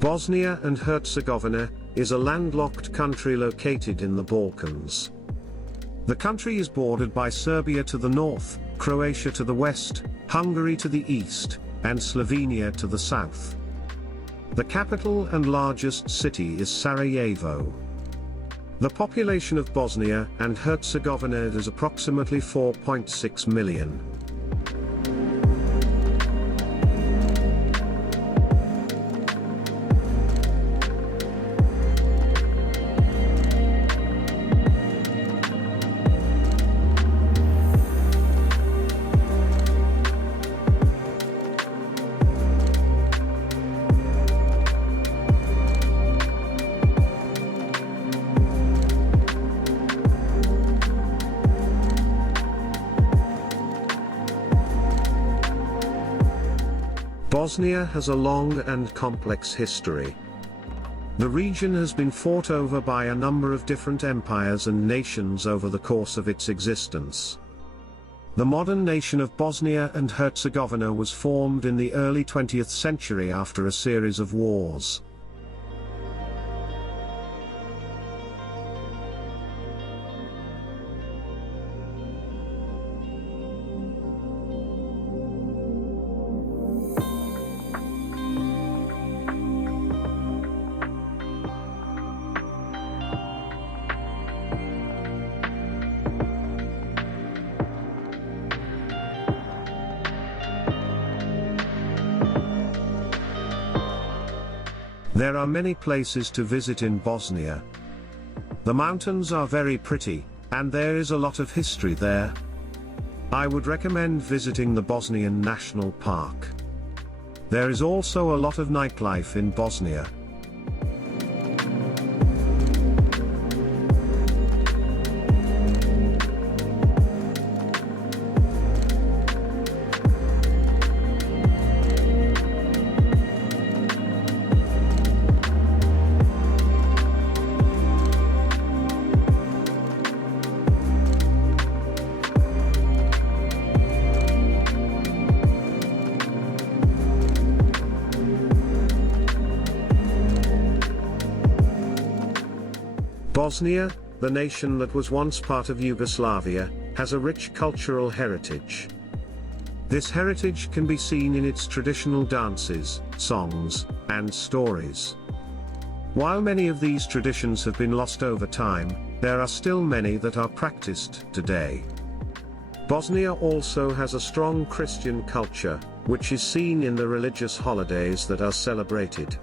Bosnia and Herzegovina is a landlocked country located in the Balkans. The country is bordered by Serbia to the north, Croatia to the west, Hungary to the east, and Slovenia to the south. The capital and largest city is Sarajevo. The population of Bosnia and Herzegovina is approximately 4.6 million. Bosnia has a long and complex history. The region has been fought over by a number of different empires and nations over the course of its existence. The modern nation of Bosnia and Herzegovina was formed in the early 20th century after a series of wars. There are many places to visit in Bosnia. The mountains are very pretty, and there is a lot of history there. I would recommend visiting the Bosnian National Park. There is also a lot of nightlife in Bosnia. Bosnia, the nation that was once part of Yugoslavia, has a rich cultural heritage. This heritage can be seen in its traditional dances, songs, and stories. While many of these traditions have been lost over time, there are still many that are practiced today. Bosnia also has a strong Christian culture, which is seen in the religious holidays that are celebrated.